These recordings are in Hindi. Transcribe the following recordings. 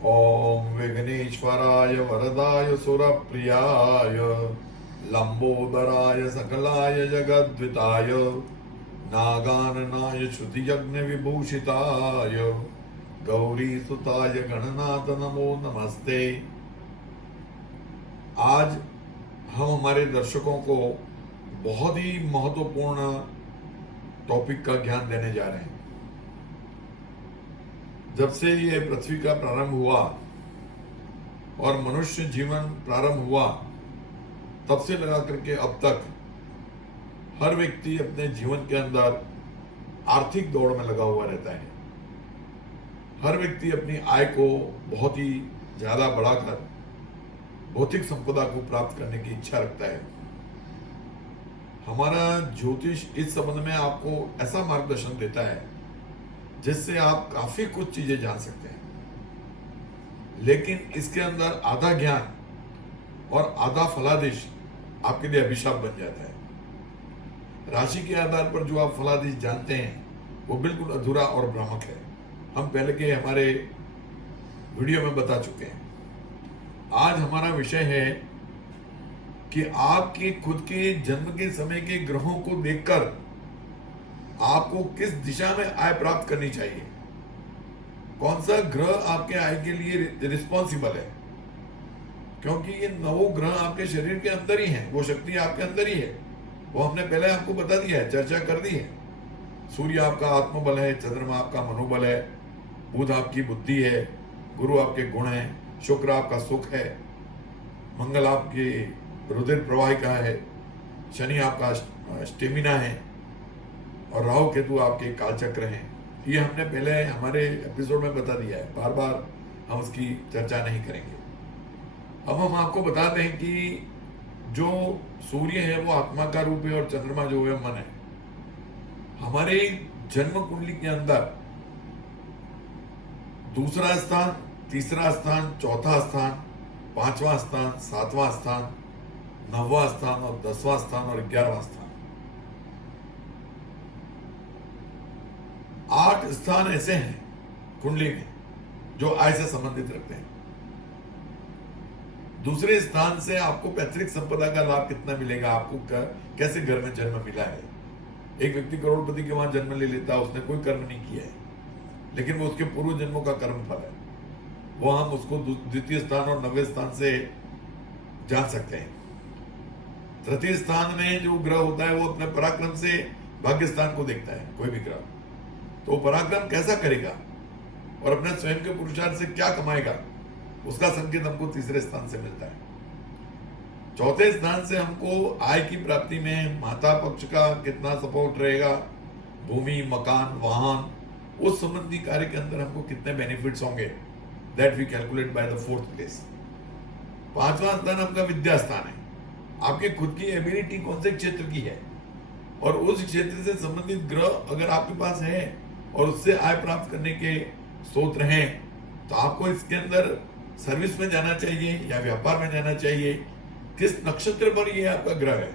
ओम विघ्नेश्वराय वरदाय सुरप्रियाय लंबोदराय सकलाय जगद्विताय नागाननाय श्रुतियज्ञ विभूषिताय गौरीसुताय गणनाथ नमो नमस्ते। आज हम हमारे दर्शकों को बहुत ही महत्वपूर्ण टॉपिक का ज्ञान देने जा रहे हैं। जब से ये पृथ्वी का प्रारंभ हुआ और मनुष्य जीवन प्रारंभ हुआ, तब से लगा करके अब तक हर व्यक्ति अपने जीवन के अंदर आर्थिक दौड़ में लगा हुआ रहता है। हर व्यक्ति अपनी आय को बहुत ही ज्यादा बढ़ाकर भौतिक संपदा को प्राप्त करने की इच्छा रखता है। हमारा ज्योतिष इस संबंध में आपको ऐसा मार्गदर्शन देता है जिससे आप काफी कुछ चीजें जान सकते हैं, लेकिन इसके अंदर आधा ज्ञान और आधा फलादेश आपके लिए अभिशाप बन जाता है। राशि के आधार पर जो आप फलादेश जानते हैं वो बिल्कुल अधूरा और भ्रामक है। हम पहले के हमारे वीडियो में बता चुके हैं। आज हमारा विषय है कि आपके खुद के जन्म के समय के ग्रहों को देखकर आपको किस दिशा में आय प्राप्त करनी चाहिए, कौन सा ग्रह आपके आय के लिए रिस्पॉन्सिबल है, क्योंकि ये 9 ग्रह आपके शरीर के अंदर ही हैं, वो शक्ति आपके अंदर ही है। वो हमने पहले आपको बता दिया है, चर्चा कर दी है। सूर्य आपका आत्मबल है, चंद्रमा आपका मनोबल है, बुध आपकी बुद्धि है, गुरु आपके गुण है, शुक्र आपका सुख है, मंगल आपके रुधिर प्रवाहिका है, शनि आपका स्टेमिना है और राहु केतु आपके कालचक्र हैं। ये हमने पहले हमारे एपिसोड में बता दिया है, बार बार हम उसकी चर्चा नहीं करेंगे। अब हम आपको बता दें कि जो सूर्य है वो आत्मा का रूप है और चंद्रमा जो है मन है। हमारे जन्म कुंडली के अंदर दूसरा स्थान, तीसरा स्थान, चौथा स्थान, 5वां स्थान, 7वां स्थान, 9वां स्थान और 10वां स्थान और 11वां स्थान, 8 स्थान ऐसे हैं कुंडली में जो आय से संबंधित रखते हैं। दूसरे स्थान से आपको पैतृक संपदा का लाभ कितना मिलेगा, आपको कैसे घर में जन्म मिला है। एक व्यक्ति करोड़पति के वहां जन्म ले लेता है, उसने कोई कर्म नहीं किया है, लेकिन वो उसके पूर्व जन्मों का कर्म फल है। वो हम उसको द्वितीय स्थान और 9वें स्थान से जान सकते हैं। तृतीय स्थान में जो ग्रह होता है वो अपने पराक्रम से भाग्य स्थान को देखता है। कोई भी ग्रह तो पराक्रम कैसा करेगा और अपने स्वयं के पुरुषार्थ से क्या कमाएगा, उसका संकेत हमको तीसरे स्थान से मिलता है। चौथे स्थान से हमको आय की प्राप्ति में माता पक्ष का कितना सपोर्ट रहेगा, भूमि, मकान, वाहन, उस संबंधी कार्य के अंदर हमको कितने बेनिफिट्स होंगे, that we calculate by the 4th place. 5वां स्थान आपका विद्या स्थान है। आपके खुद की एबिलिटी कौन से क्षेत्र की है और उस क्षेत्र से संबंधित ग्रह अगर आपके पास है और उससे आय प्राप्त करने के स्रोत हैं, तो आपको इसके अंदर सर्विस में जाना चाहिए या व्यापार में जाना चाहिए। किस नक्षत्र पर ये आपका ग्रह है,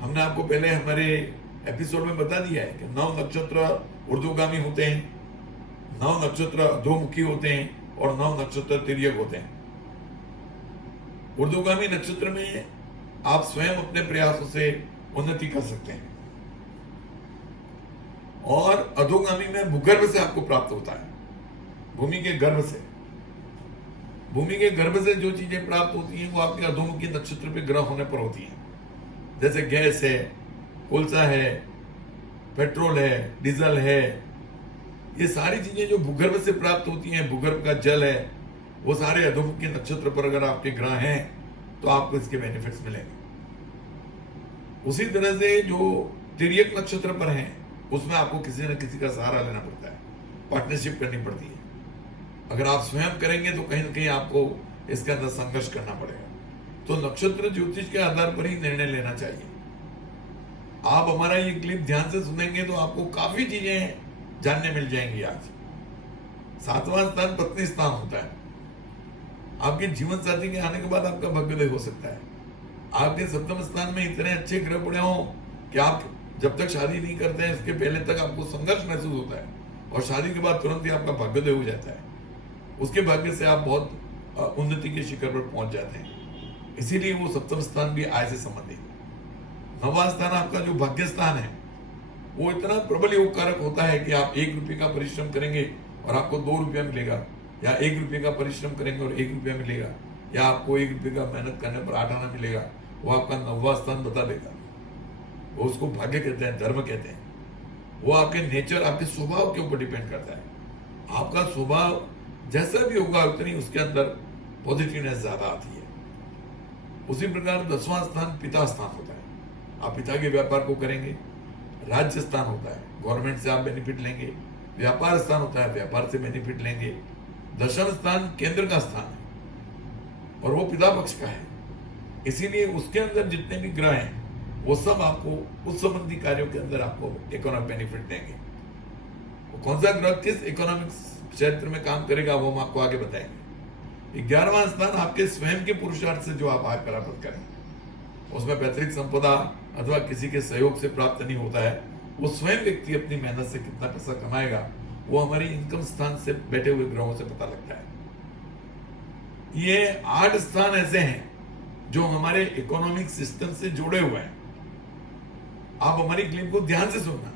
हमने आपको पहले हमारे एपिसोड में बता दिया है कि 9 नक्षत्र ऊर्ध्वगामी होते हैं, 9 नक्षत्र अधोमुखी होते हैं और 9 नक्षत्र तिर्यक होते हैं। ऊर्ध्वगामी नक्षत्र में आप स्वयं अपने प्रयासों से उन्नति कर सकते हैं और अधोगामी में भूगर्भ से आपको प्राप्त होता है, भूमि के गर्भ से। भूमि के गर्भ से जो चीजें प्राप्त होती हैं वो आपके अधोमुखी नक्षत्र पे ग्रह होने पर होती हैं, जैसे गैस है, कोलसा है, पेट्रोल है, डीजल है। ये सारी चीजें जो भूगर्भ से प्राप्त होती हैं, भूगर्भ का जल है, वो सारे अधोमुखी नक्षत्र पर अगर आपके ग्रह हैं तो आपको इसके बेनिफिट्स मिलेंगे। उसी तरह से जो तिर्यक नक्षत्र पर हैं उसमें आपको किसी न किसी का सहारा लेना पड़ता है, पार्टनरशिप करनी पड़ती है। अगर आप स्वयं करेंगे तो कहीं ना कहीं आपको इसके अंदर संघर्ष करना पड़ेगा। तो नक्षत्र ज्योतिष के आधार पर ही निर्णय लेना चाहिए। आप हमारा ये क्लिप ध्यान से सुनेंगे तो आपको काफी चीजें जानने मिल जाएंगी। आज 7वां स्थान पत्नी स्थान होता है। आपके जीवन साथी के आने के बाद आपका भाग्योदय हो सकता है। आपके 7वें स्थान में इतने अच्छे ग्रह पड़े हों कि आप जब तक शादी नहीं करते हैं उसके पहले तक आपको संघर्ष महसूस होता है और शादी के बाद तुरंत ही आपका भाग्योदय हो जाता है। उसके भाग्य से आप बहुत उन्नति के शिखर पर पहुंच जाते हैं। इसीलिए वो सप्तम स्थान भी आय से संबंधित। नौवां स्थान आपका जो भाग्य स्थान है वो इतना प्रबल योग कारक होता है कि आप 1 रुपये का परिश्रम करेंगे और आपको 2 रुपया मिलेगा, या 1 रुपये का परिश्रम करेंगे और 1 रुपया मिलेगा, या आपको 1 रुपये का मेहनत करने पर 8 आना मिलेगा। वो आपका नौवां स्थान बता देगा। वो उसको भाग्य कहते हैं, धर्म कहते हैं। वो आपके नेचर, आपके स्वभाव के ऊपर डिपेंड करता है। आपका स्वभाव जैसा भी होगा उतनी उसके अंदर पॉजिटिवनेस ज्यादा आती है। उसी प्रकार 10वां स्थान पिता स्थान होता है। आप पिता के व्यापार को करेंगे। राज्य स्थान होता है, गवर्नमेंट से आप बेनिफिट लेंगे। व्यापार स्थान होता है, व्यापार से बेनिफिट लेंगे। 10वां स्थान केंद्र का स्थान है और वो पिता पक्ष का है। इसीलिए उसके अंदर जितने भी ग्रह हैं वो सब आपको उस संबंधी कार्यों के अंदर आपको इकोनॉमिक बेनिफिट देंगे। वो कौन सा ग्रह किस इकोनॉमिक क्षेत्र में काम करेगा वो हम आपको आगे बताएंगे। 11वां स्थान आपके स्वयं के पुरुषार्थ से जो आप आय प्राप्त करें, उसमें पैतृक संपदा अथवा किसी के सहयोग से प्राप्त नहीं होता है। वो स्वयं व्यक्ति अपनी मेहनत से कितना पैसा कमाएगा वो हमारी इनकम स्थान से बैठे हुए ग्रहों से पता लगता है। ये 8 स्थान ऐसे हैं जो हमारे इकोनॉमिक सिस्टम से जुड़े हुए हैं। आप हमारी क्लिप को ध्यान से सुनना,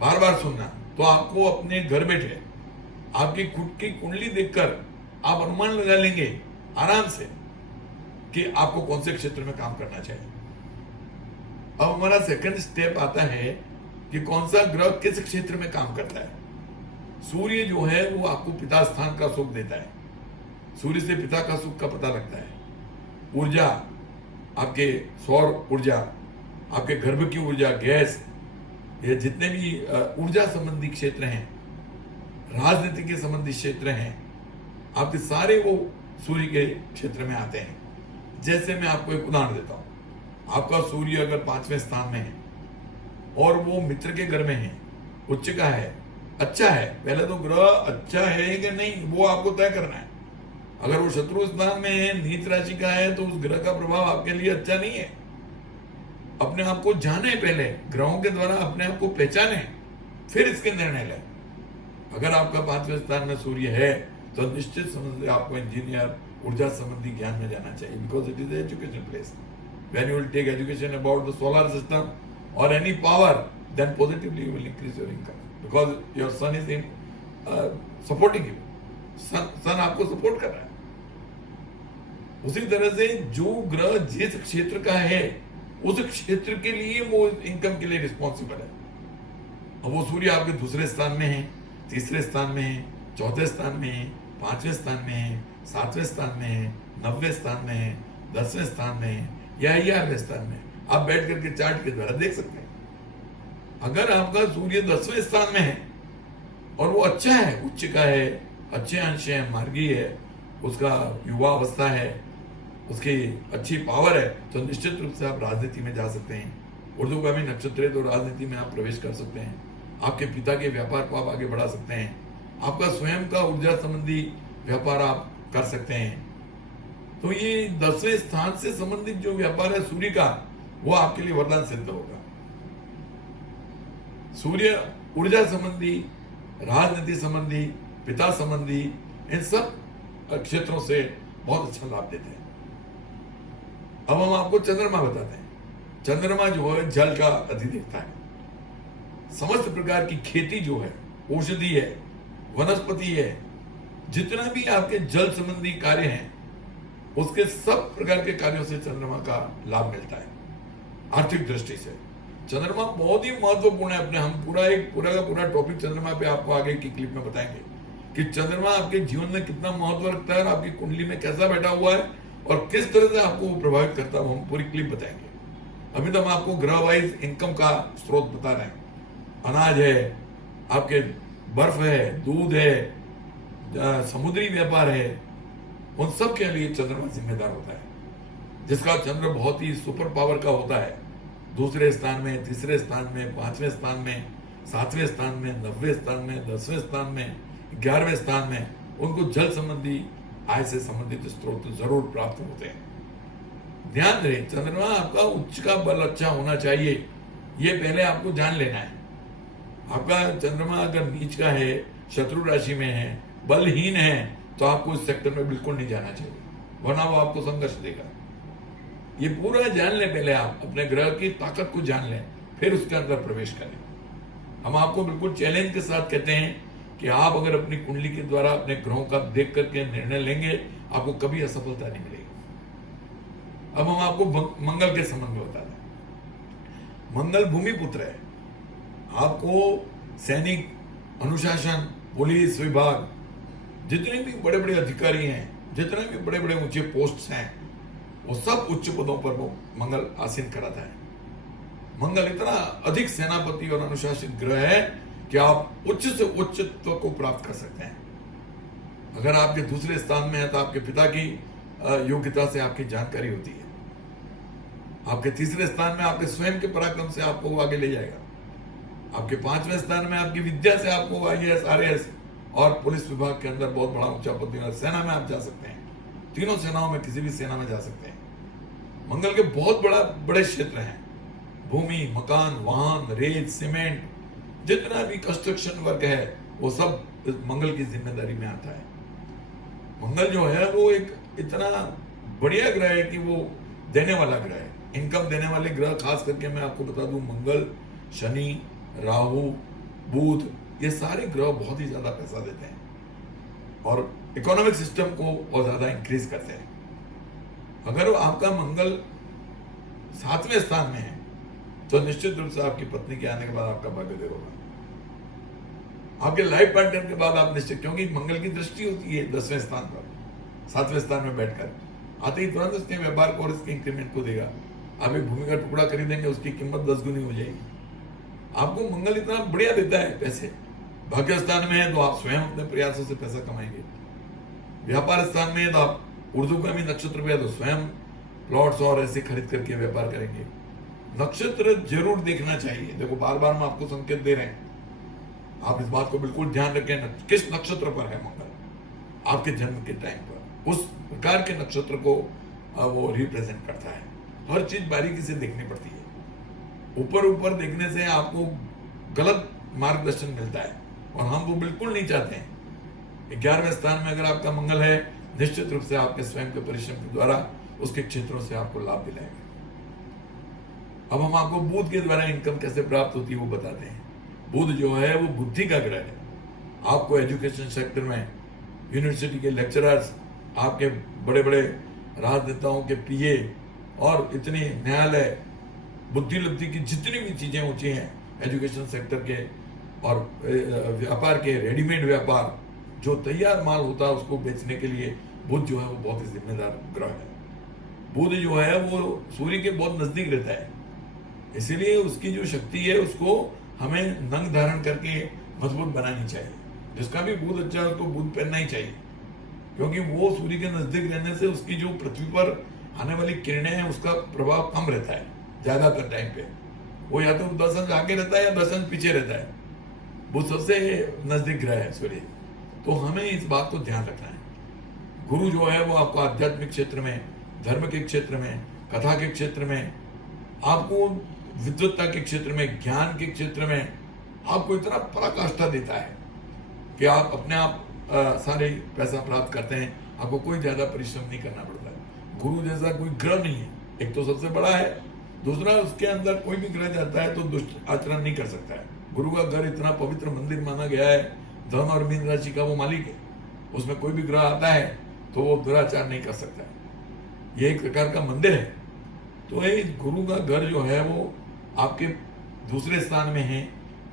बार बार सुनना, तो आपको अपने घर बैठे आपकी खुद की कुंडली देखकर आप अनुमान लगा लेंगे आराम से कि आपको कौन से क्षेत्र में काम करना चाहिए। अब हमारा सेकंड स्टेप आता है कि कौन सा ग्रह किस क्षेत्र में काम करता है। सूर्य जो है वो आपको पिता स्थान का सुख देता है। सूर्य से पिता का सुख का पता लगता है। ऊर्जा, आपके सौर ऊर्जा, आपके गर्भ की ऊर्जा, गैस, ये जितने भी ऊर्जा संबंधी क्षेत्र हैं, राजनीति के संबंधी क्षेत्र हैं, आपके सारे वो सूर्य के क्षेत्र में आते हैं। जैसे मैं आपको एक उदाहरण देता हूं। आपका सूर्य अगर 5वें स्थान में है और वो मित्र के घर में है, उच्च का है, अच्छा है। पहले तो ग्रह अच्छा है कि नहीं वो आपको तय करना है। अगर वो शत्रु स्थान में है, नीच राशि का है, तो उस ग्रह का प्रभाव आपके लिए अच्छा नहीं है। अपने आप को जाने, पहले ग्रहों के द्वारा अपने आप को पहचाने, फिर इसके निर्णय लें। अगर आपका 5वें स्थान में सूर्य है तो निश्चित समझ से आपको इंजीनियर, ऊर्जा संबंधी ज्ञान में जाना चाहिए, because it is education place. When you will take education about the solar system or any power, then positively you will increase your income because your sun is in supporting you. sun आपको सपोर्ट कर रहा है। उसी तरह से जो ग्रह जिस क्षेत्र का है उस क्षेत्र के लिए वो इनकम के लिए रिस्पॉन्सिबल है। अब वो सूर्य आपके 2 स्थान में है, 3 स्थान में है, 4 स्थान में है, 5वें स्थान में है, 7वें स्थान में है, 9वें स्थान में है, 10वें स्थान में है या 11वें स्थान में। आप बैठ करके चार्ट के द्वारा देख सकते हैं। अगर आपका सूर्य 10वें स्थान में है और वो अच्छा है, उच्च का है, अच्छे अंश है, मार्गी है, उसका युवा अवस्था है, उसकी अच्छी पावर है, तो निश्चित रूप से आप राजनीति में जा सकते हैं। ऊर्ध्वगामी नक्षत्र है तो राजनीति में आप प्रवेश कर सकते हैं। आपके पिता के व्यापार को आप आगे बढ़ा सकते हैं। आपका स्वयं का ऊर्जा संबंधी व्यापार आप कर सकते हैं। तो ये 10वें स्थान से संबंधित जो व्यापार है सूर्य का, वो आपके लिए वरदान सिद्ध होगा। सूर्य ऊर्जा संबंधी, राजनीति संबंधी, पिता संबंधी, इन सब क्षेत्रों से बहुत अच्छा लाभ देते हैं। अब हम आपको चंद्रमा बताते हैं। चंद्रमा जो है जल का अधिदेवता है। समस्त प्रकार की खेती जो है, औषधि है, वनस्पति है, जितना भी आपके जल संबंधी कार्य हैं, उसके सब प्रकार के कार्यों से चंद्रमा का लाभ मिलता है। आर्थिक दृष्टि से चंद्रमा बहुत ही महत्वपूर्ण है। अपने हम पूरा का पूरा टॉपिक चंद्रमा पे आपको आगे की क्लिप में बताएंगे कि चंद्रमा आपके जीवन में कितना महत्व रखता है और आपकी कुंडली में कैसा बैठा हुआ है और किस तरह से आपको प्रभावित करता है, हम पूरी क्लिप बताएंगे। अभी तो हम आपको ग्रह वाइज इनकम का स्रोत बता रहे हैं। अनाज है, आपके बर्फ है, दूध है, समुद्री व्यापार है, उन सब के लिए चंद्रमा जिम्मेदार होता है। जिसका चंद्र बहुत ही सुपर पावर का होता है, 2 स्थान में, 3 स्थान में, 5वें स्थान में, 7वें स्थान में, 9वें स्थान में, 10वें स्थान में, 11वें स्थान में, उनको जल संबंधी आय से संबंधित स्रोत जरूर प्राप्त होते हैं। ध्यान रहे, चंद्रमा आपका उच्च का बल अच्छा होना चाहिए, ये पहले आपको जान लेना है। आपका चंद्रमा अगर नीच का है, शत्रु राशि में है, बलहीन है तो आपको इस सेक्टर में बिल्कुल नहीं जाना चाहिए, वरना वो आपको संघर्ष देगा। ये पूरा जान लें, पहले आप अपने ग्रह की ताकत को जान लें, फिर उसके अंदर प्रवेश करें। हम आपको बिल्कुल चैलेंज के साथ कहते हैं कि आप अगर अपनी कुंडली के द्वारा अपने ग्रहों का देख करके निर्णय लेंगे, आपको कभी असफलता नहीं मिलेगी। अब हम आपको मंगल के संबंध में बता दें। मंगल भूमि पुत्र है। आपको सैनिक, अनुशासन, पुलिस विभाग, जितने भी बड़े बड़े अधिकारी हैं, जितने भी बड़े बड़े ऊंचे पोस्ट हैं, वो सब उच्च पदों पर वो मंगल आसीन कराता है। मंगल इतना अधिक सेनापति और अनुशासित ग्रह है कि आप उच्च से उच्चत्व को प्राप्त कर सकते हैं। अगर आपके दूसरे स्थान में है तो आपके पिता की योग्यता से आपकी जानकारी होती है। आपके तीसरे स्थान में आपके स्वयं के पराक्रम से आपको वो आगे ले जाएगा। आपके पांचवें स्थान में आपकी विद्या से आपको IAS, RAS और पुलिस विभाग के अंदर बहुत बड़ा ऊंचा पद देना। सेना में आप जा सकते हैं, तीनों सेनाओं में किसी भी सेना में जा सकते हैं। मंगल के बहुत बड़े क्षेत्र हैं। भूमि, मकान, वाहन, रेत, सीमेंट, जितना भी कंस्ट्रक्शन वर्क है वो सब मंगल की जिम्मेदारी में आता है। मंगल जो है वो एक इतना बढ़िया ग्रह है कि वो देने वाला ग्रह है, इनकम देने वाले ग्रह। खास करके मैं आपको बता दूं, मंगल, शनि, राहु, बुध, ये सारे ग्रह बहुत ही ज्यादा पैसा देते हैं और इकोनॉमिक सिस्टम को और ज्यादा इंक्रीज करते हैं। अगर आपका मंगल 7वें स्थान में है तो निश्चित रूप से आपकी पत्नी के आने के बाद आपका भाग्योदय होगा। आपके लाइफ पार्टनर के बाद आप निश्चित, क्योंकि मंगल की दृष्टि होती है 10वें स्थान पर, 7वें स्थान में बैठकर आते ही तुरंत उसके व्यापार को और इसके इंक्रीमेंट को देगा। आप एक भूमि का टुकड़ा खरीदेंगे, उसकी कीमत 10 गुनी हो जाएगी। आपको मंगल इतना बढ़िया देता है पैसे। भाग्य स्थान में है तो आप स्वयं अपने प्रयासों से पैसा कमाएंगे। व्यापार स्थान में है तो आप ऊर्ध्वगामी नक्षत्र पे है तो स्वयं प्लॉट्स और ऐसे खरीद करके व्यापार करेंगे। नक्षत्र जरूर देखना चाहिए। देखो, बार बार हम आपको संकेत दे रहे हैं, आप इस बात को बिल्कुल ध्यान रखें किस नक्षत्र पर है मंगल आपके जन्म के टाइम पर। उस प्रकार के नक्षत्र को वो रिप्रेजेंट करता है। हर चीज बारीकी से देखनी पड़ती है। ऊपर देखने से आपको गलत मार्गदर्शन मिलता है और हम वो बिल्कुल नहीं चाहते हैं। 11वें स्थान में अगर आपका मंगल है, निश्चित रूप से आपके स्वयं के परिश्रम के द्वारा उसके क्षेत्रों से आपको लाभ दिलाएगा। अब हम आपको बुध के द्वारा इनकम कैसे प्राप्त होती है वो बताते हैं। बुध जो है वो बुद्धि का ग्रह है। आपको एजुकेशन सेक्टर में यूनिवर्सिटी के लेक्चरर्स, आपके बड़े बड़े राजनेताओं के PA और इतने न्यायालय, बुद्धि लब्धि की जितनी भी चीजें ऊंची हैं एजुकेशन सेक्टर के और व्यापार के, रेडीमेड व्यापार, जो तैयार माल होता है उसको बेचने के लिए बुध जो है वो बहुत ही जिम्मेदार ग्रह है। बुध जो है वो सूर्य के बहुत नजदीक रहता है, इसीलिए उसकी जो शक्ति है उसको हमें नंग धारण करके मजबूत बनानी चाहिए। जिसका भी बुध अच्छा है उसको बुध पहनना ही चाहिए, क्योंकि वो सूर्य के नजदीक रहने से उसकी जो पृथ्वी पर आने वाली किरणें हैं उसका प्रभाव कम रहता है ज्यादातर टाइम पे। वो या तो 10 अंश आगे रहता है या 10 अंश पीछे रहता है। वो सबसे नजदीक ग्रह है सूर्य। तो हमें इस बात को ध्यान रखना है। गुरु जो है वो आपको आध्यात्मिक क्षेत्र में, धर्म के क्षेत्र में, कथा के क्षेत्र में, आपको विद्वत्ता के क्षेत्र में, ज्ञान के क्षेत्र में आपको इतना पराकाष्ठा देता है कि आप अपने आप सारे पैसा प्राप्त करते हैं। आपको कोई ज्यादा परिश्रम नहीं करना पड़ता है। गुरु जैसा कोई ग्रह नहीं है। एक तो सबसे बड़ा है, दूसरा उसके अंदर कोई भी ग्रह जाता है तो दुष्ट आचरण नहीं कर सकता है। गुरु का घर इतना पवित्र मंदिर माना गया है। धन और मीन राशि का वो मालिक है, उसमें कोई भी ग्रह आता है तो वो दुराचार नहीं कर सकता है। ये एक प्रकार का मंदिर है। तो ये गुरु का घर जो है वो आपके दूसरे स्थान में है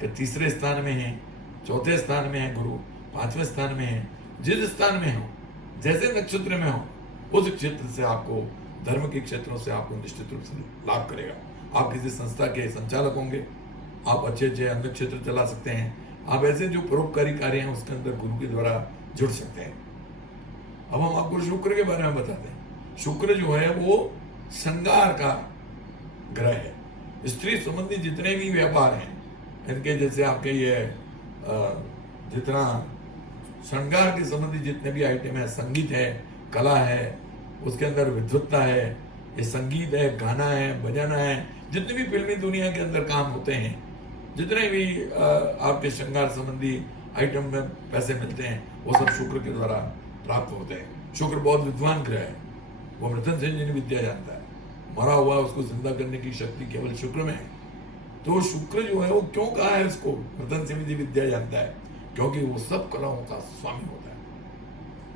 या तीसरे स्थान में है, चौथे स्थान में है गुरु, 5वें स्थान में है। जिस स्थान में हो, जैसे नक्षत्र में हो, उस क्षेत्र से आपको, धर्म के क्षेत्रों से आपको निश्चित रूप से लाभ करेगा। आप किसी संस्था के संचालक होंगे, आप अच्छे अच्छे अन्य क्षेत्र चला सकते हैं। आप ऐसे जो परोपकारी कार्य हैं उसके अंदर गुरु के द्वारा जुड़ सकते हैं। अब हम आपको शुक्र के बारे में बताते हैं। शुक्र जो है वो श्रृंगार का ग्रह है। स्त्री संबंधी जितने भी व्यापार हैं, इनके जैसे आपके ये जितना श्रृंगार के संबंधी जितने भी आइटम है, संगीत है, कला है, उसके अंदर विद्वत्ता है, ये संगीत है, गाना है, बजाना है, जितने भी फिल्मी दुनिया के अंदर काम होते हैं, जितने भी आपके श्रृंगार संबंधी आइटम में पैसे मिलते हैं, वो सब शुक्र के द्वारा प्राप्त होते हैं। शुक्र बहुत विद्वान ग्रह है, वो मृतन संजीवनी विद्या जानता है, मरा हुआ उसको जिंदा करने की शक्ति केवल शुक्र में है। तो शुक्र जो है वो क्यों कहा है उसको मृतन संजीवनी विद्या जानता है, क्योंकि वो सब कलाओं का स्वामी होता है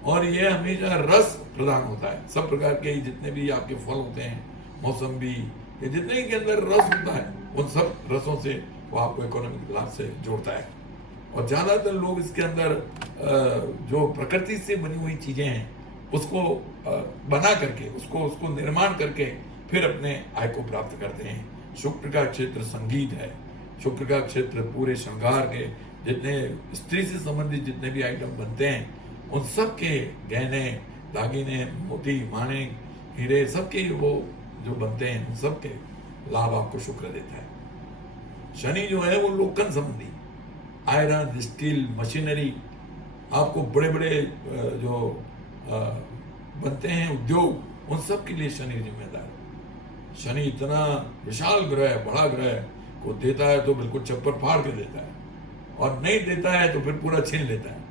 और ये हमेशा रस प्रदान होता है। सब प्रकार के जितने भी आपके फल होते हैं, मौसम्बी, ये जितने के अंदर रस होता है, उन सब रसों से वो आपको इकोनॉमिक लाभ से जोड़ता है। और ज्यादातर लोग इसके अंदर जो प्रकृति से बनी हुई चीजें हैं उसको बना करके उसको निर्माण करके फिर अपने आय को प्राप्त करते हैं। शुक्र का क्षेत्र संगीत है, शुक्र का क्षेत्र पूरे श्रृंगार के जितने स्त्री से संबंधित जितने भी आइटम बनते हैं उन सब के गहने, दागिने, मोती, माणिक, हीरे, सबके वो जो बनते हैं उन सब के लाभ आपको शुक्र देता है। शनि जो है वो लोकन संबंधी, आयरन, स्टील, मशीनरी, आपको बड़े बड़े जो बनते हैं उद्योग, उन सब के लिए शनि जिम्मेदार है। शनि इतना विशाल ग्रह, बड़ा ग्रह को देता है तो बिल्कुल चप्पर फाड़ के देता है, और नहीं देता है तो फिर पूरा छीन लेता है।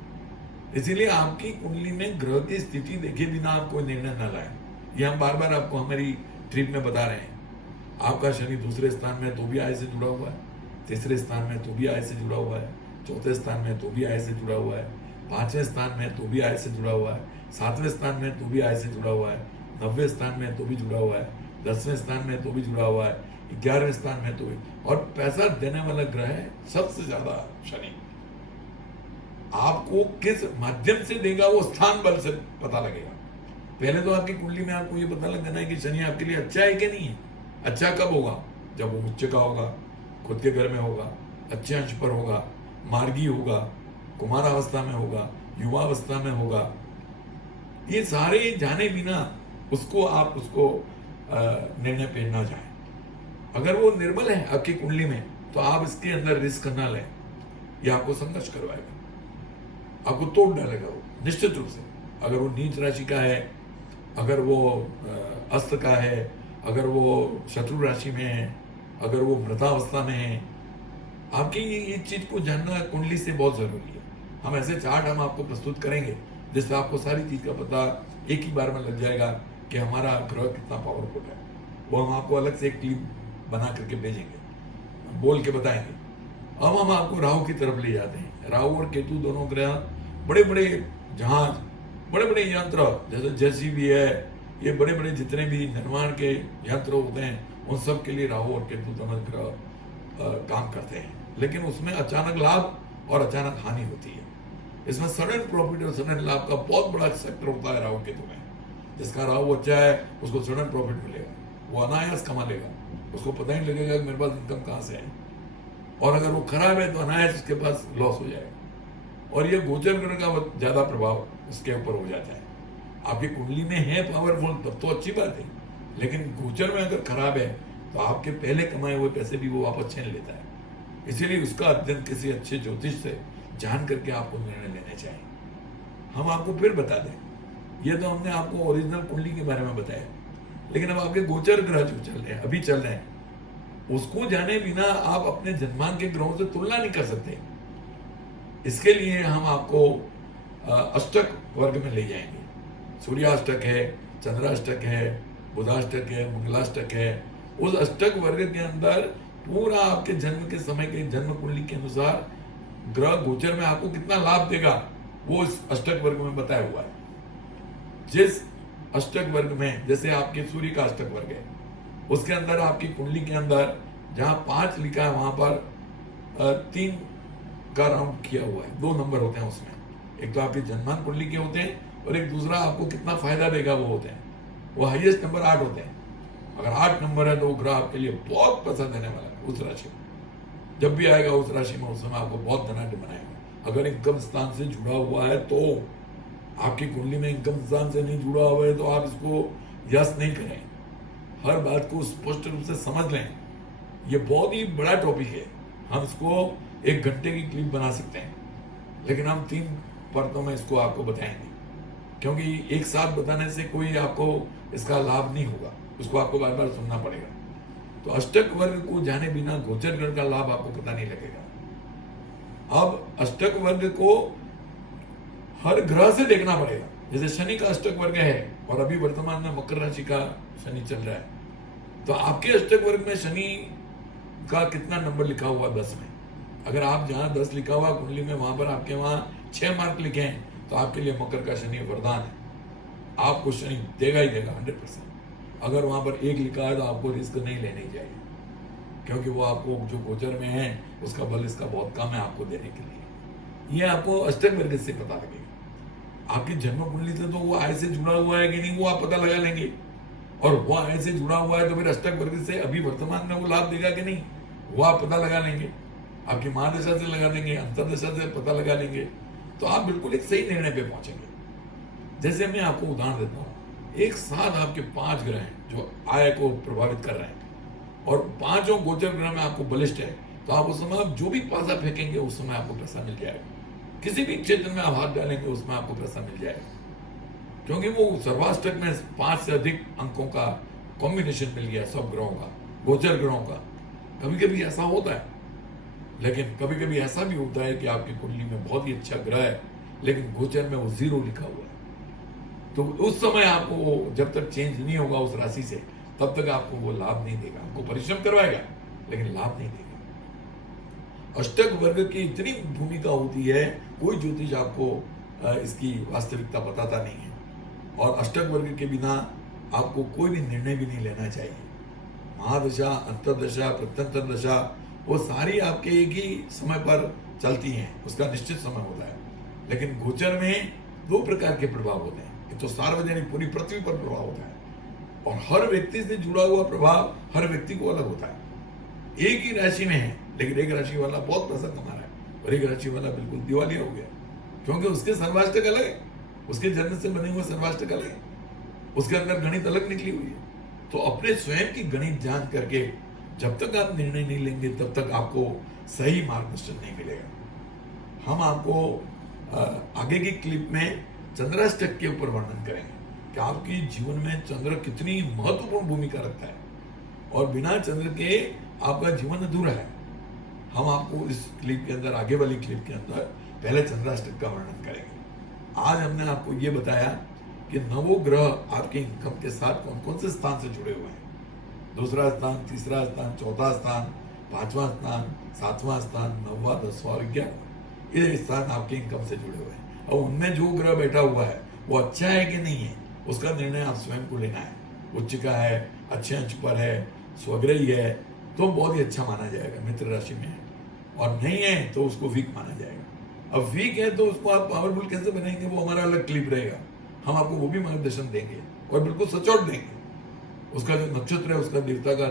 इसीलिए आपकी कुंडली में ग्रह की स्थिति देखे बिना आप कोई निर्णय न लाए। ये हम बार बार आपको हमारी ट्रिप में बता रहे हैं। आपका शनि दूसरे स्थान में तो भी आय से जुड़ा हुआ है, तीसरे स्थान में तो भी आय से जुड़ा हुआ है, चौथे स्थान में तो भी आय से जुड़ा हुआ है, पांचवें स्थान में तो भी आय से जुड़ा हुआ है, सातवें स्थान में तो भी आय से जुड़ा हुआ है, 90वें स्थान में तो भी जुड़ा हुआ है, 10वें स्थान में तो भी जुड़ा हुआ है, 11वें स्थान में तो भी। और पैसा देने वाला ग्रह है सबसे ज्यादा शनि। आपको किस माध्यम से देगा वो स्थान बल से पता लगेगा। पहले तो आपकी कुंडली में आपको ये पता लगाना है कि शनि आपके लिए अच्छा है कि नहीं है। अच्छा कब होगा? जब वो उच्च का होगा, खुद के घर में होगा, अच्छे अंश पर होगा, मार्गी होगा, कुमारावस्था में होगा, युवावस्था में होगा। ये सारे जाने बिना उसको आप उसको निर्णय पे ना जाए। अगर वो निर्बल है आपकी कुंडली में तो आप इसके अंदर रिस्क ना लें, ये आपको संघर्ष करवाएगा, आपको तोड़ डालेगा वो निश्चित रूप से। अगर वो नीच राशि का है, अगर वो अस्त का है, अगर वो शत्रु राशि में है, अगर वो मृतावस्था में है, आपकी ये चीज को जानना कुंडली से बहुत जरूरी है। हम ऐसे चार्ट हम आपको प्रस्तुत करेंगे जिससे आपको सारी चीज का पता एक ही बार में लग जाएगा कि हमारा ग्रह कितना पावरफुल है। वो हम आपको अलग से एक क्लिप बना करके भेजेंगे, बोल के बताएंगे। अब हम आपको राहु की तरफ ले जाते हैं। राहु और केतु दोनों ग्रह बड़े बड़े जहाज, बड़े बड़े यंत्र, जैसे जेसीबी है, ये बड़े बड़े जितने भी निर्माण के यंत्र होते हैं उन सब के लिए राहु और केतु दोनों ग्रह काम करते हैं। लेकिन उसमें अचानक लाभ और अचानक हानि होती है। इसमें सडन प्रॉफिट और सडन लाभ का बहुत बड़ा सेक्टर होता है राहु केतु में। जिसका राहु अच्छा है उसको सडन प्रॉफिट मिलेगा, वो अनायास कमा लेगा, उसको पता ही नहीं लगेगा कि मेरे पास इनकम कहाँ से है। और अगर वो खराब है तो अनायास उसके पास लॉस हो जाएगा। और ये गोचर ग्रह का ज्यादा प्रभाव उसके ऊपर हो जाता है। आपकी कुंडली में है पावरफुल तब तो अच्छी बात है, लेकिन गोचर में अगर खराब है तो आपके पहले कमाए हुए पैसे भी वो वापस छीन लेता है। इसीलिए उसका अध्ययन किसी अच्छे ज्योतिष से जान करके आपको निर्णय लेने चाहिए। हम आपको फिर बता दें, ये तो हमने आपको ओरिजिनल कुंडली के बारे में बताया, लेकिन अब आपके गोचर ग्रह जो चल रहे हैं, अभी चल रहे हैं, उसको जाने बिना आप अपने जन्मांक के ग्रहों से तुलना नहीं कर सकते। इसके लिए हम आपको अष्टक वर्ग में ले जाएंगे। सूर्याष्टक है, चंद्राष्टक है, बुधाष्टक है, मंगलाष्टक है। उस अष्टक वर्ग के अंदर पूरा आपके जन्म के समय के जन्म कुंडली के अनुसार ग्रह गोचर में आपको कितना लाभ देगा वो इस अष्टक वर्ग में बताया हुआ है। जिस अष्टक वर्ग में, जैसे आपके सूर्य का अष्टक वर्ग है, उसके अंदर आपकी कुंडली के अंदर जहां 5 लिखा है वहां पर 3 का राउंड किया हुआ है। 2 नंबर होते हैं उसमें, एक तो आपके जन्मांक कुंडली के होते हैं और एक दूसरा आपको कितना फायदा देगा वो होते हैं। वो हाईएस्ट नंबर 8 होते हैं। अगर 8 नंबर है तो वो ग्रह आपके लिए बहुत पैसा देने वाला है। उस राशि में जब भी आएगा उस राशि में, उस समय आपको बहुत धनाढ्य बनाएगा। अगर इनकम स्थान से जुड़ा हुआ है तो, आपकी कुंडली में इनकम स्थान से नहीं जुड़ा हुआ है तो आप इसको यस नहीं करें। हर बात को स्पष्ट रूप से समझ लें। ये बहुत ही बड़ा टॉपिक है, हम इसको 1 घंटे की क्लिप बना सकते हैं, लेकिन हम 3 परतों में इसको आपको बताएंगे, क्योंकि एक साथ बताने से कोई आपको इसका लाभ नहीं होगा, उसको आपको बार बार सुनना पड़ेगा। तो अष्टक वर्ग को जाने बिना गोचर ग्रह का लाभ आपको पता नहीं लगेगा। अब अष्टक वर्ग को हर ग्रह से देखना पड़ेगा। जैसे शनि का अष्टक वर्ग है और अभी वर्तमान में मकर राशि का शनि चल रहा है, तो आपके अष्टक वर्ग में शनि का कितना नंबर लिखा हुआ 10 में। अगर आप जहां 10 लिखा हुआ कुंडली में वहां पर आपके वहां 6 मार्क लिखे हैं, तो आपके लिए मकर का शनि वरदान है। आपको शनि देगा ही देगा 100%। अगर वहां पर 1 लिखा है तो आपको रिस्क नहीं लेनी चाहिए, क्योंकि वो आपको जो गोचर में है उसका बल इसका बहुत कम है आपको देने के लिए। ये आपको अष्टक वर्ग से पता लगेगा। आपकी जन्म कुंडली से तो वो आय से जुड़ा हुआ है कि नहीं, वो आप पता लगा लेंगे। और वो आय से जुड़ा हुआ है तो फिर अष्टक वर्ग से अभी वर्तमान में वो लाभ देगा कि नहीं, वो आप पता लगा लेंगे। आपकी महादशा से लगा लेंगे, अंतरदशा से पता लगा लेंगे, तो आप बिल्कुल एक सही निर्णय पे पहुंचेंगे। जैसे मैं आपको उदाहरण देता हूं, एक साथ आपके 5 ग्रह हैं जो आय को प्रभावित कर रहे हैं, और 5 गोचर ग्रह में आपको बलिष्ठ है, तो आप उस समय जो भी पैसा फेंकेंगे उस समय आपको पैसा मिल जाएगा। किसी भी क्षेत्र में आप हाथ डालेंगे उसमें आपको पैसा मिल जाएगा, क्योंकि वो सर्वाष्टक में 5 से अधिक अंकों का कॉम्बिनेशन मिल गया सब ग्रहों का, गोचर ग्रहों का। कभी कभी ऐसा होता है, लेकिन कभी कभी ऐसा भी होता है कि आपकी कुंडली में बहुत ही अच्छा ग्रह है लेकिन गोचर में वो 0 लिखा हुआ है, तो उस समय आपको जब तक चेंज नहीं होगा उस राशि से, तब तक आपको वो लाभ नहीं देगा। आपको परिश्रम करवाएगा लेकिन लाभ नहीं देगा। अष्टक वर्ग की इतनी भूमिका होती है, कोई ज्योतिष आपको इसकी वास्तविकता बताता नहीं है, और अष्टक वर्ग के बिना आपको कोई भी निर्णय भी नहीं लेना चाहिए। महादशा, अंतरदशा, प्रत्यंतर दशा, वो सारी आपके एक ही समय पर चलती हैं, उसका निश्चित समय होता है। लेकिन गोचर में 2 प्रकार के प्रभाव होते हैं। एक तो सार्वजनिक, पूरी पृथ्वी पर प्रभाव होता है, और हर व्यक्ति से जुड़ा हुआ प्रभाव हर व्यक्ति को अलग होता है। एक ही राशि में है, लेकिन एक राशि वाला बहुत पैसा कमा रहा है और एक राशि वाला बिल्कुल दिवालिया हो गया, क्योंकि उसके सर्वाष्टक अलग है, उसके जन्म से बने हुए सर्वाष्टक अलग है, उसके अंदर गणित अलग निकली हुई है। तो अपने स्वयं की गणित जांच करके जब तक आप निर्णय नहीं लेंगे तब तक आपको सही मार्गदर्शन नहीं मिलेगा। हम आपको आगे की क्लिप में चंद्राष्टक के ऊपर वर्णन करेंगे कि आपकी जीवन में चंद्र कितनी महत्वपूर्ण भूमिका रखता है, और बिना चंद्र के आपका जीवन अधूरा है। हम आपको इस क्लिप के अंदर, आगे वाली क्लिप के अंदर, पहले चंद्राष्टक का वर्णन करेंगे। आज हमने आपको ये बताया कि नवोग्रह आपके इनकम के साथ कौन कौन से स्थान से जुड़े हुए हैं। 2रा स्थान, 3रा स्थान, 4था स्थान, 5वां स्थान, 7वां स्थान, 9वां, 10वां और 11वां, ये स्थान आपके इनकम से जुड़े हुए हैं। और उनमें जो ग्रह बैठा हुआ है वो अच्छा है कि नहीं है, उसका निर्णय आप स्वयं को लेना है। उच्च का है, अच्छे अंश पर है, स्वग्रही है, तो बहुत ही अच्छा माना जाएगा, मित्र राशि में है। और नहीं है तो उसको वीक माना जाएगा। अब वीक है तो उसको आप पावरफुल कैसे बनाएंगे, वो हमारा अलग क्लिप रहेगा। हम आपको वो भी मार्गदर्शन देंगे और बिल्कुल सचोट देंगे। उसका जो नक्षत्र है, उसका देवता का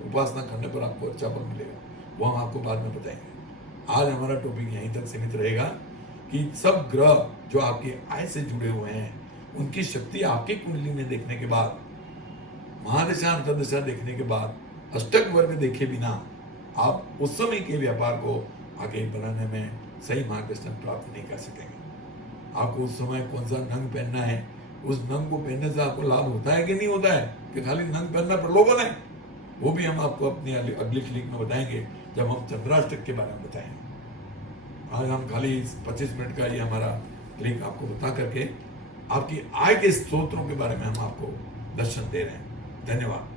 उपासना करने पर आपको अच्छा फल मिलेगा, वो हम आपको बाद में बताएंगे। आज हमारा टॉपिक यहीं तक सीमित रहेगा कि सब ग्रह जो आपके आय से जुड़े हुए हैं, उनकी शक्ति आपकी कुंडली में देखने के बाद, महादशा अंतरदशा देखने के बाद, अष्टक वर्ग देखे बिना आप उस समय के व्यापार को आगे बढ़ाने में सही मार्गदर्शन प्राप्त नहीं कर सकेंगे। आपको उस समय कौन सा नंग पहनना है, उस नंग को पहनने से आपको लाभ होता है कि नहीं होता है, कि खाली नंग पहनना प्रलोभन है, वो भी हम आपको अपनी अगली क्लिप में बताएंगे जब हम चंद्राष्टक के बारे में बताएंगे। आज हम खाली 25 मिनट का ये हमारा क्लिप आपको बता करके आपकी आय के स्रोतों के बारे में हम आपको दर्शन दे रहे हैं। धन्यवाद।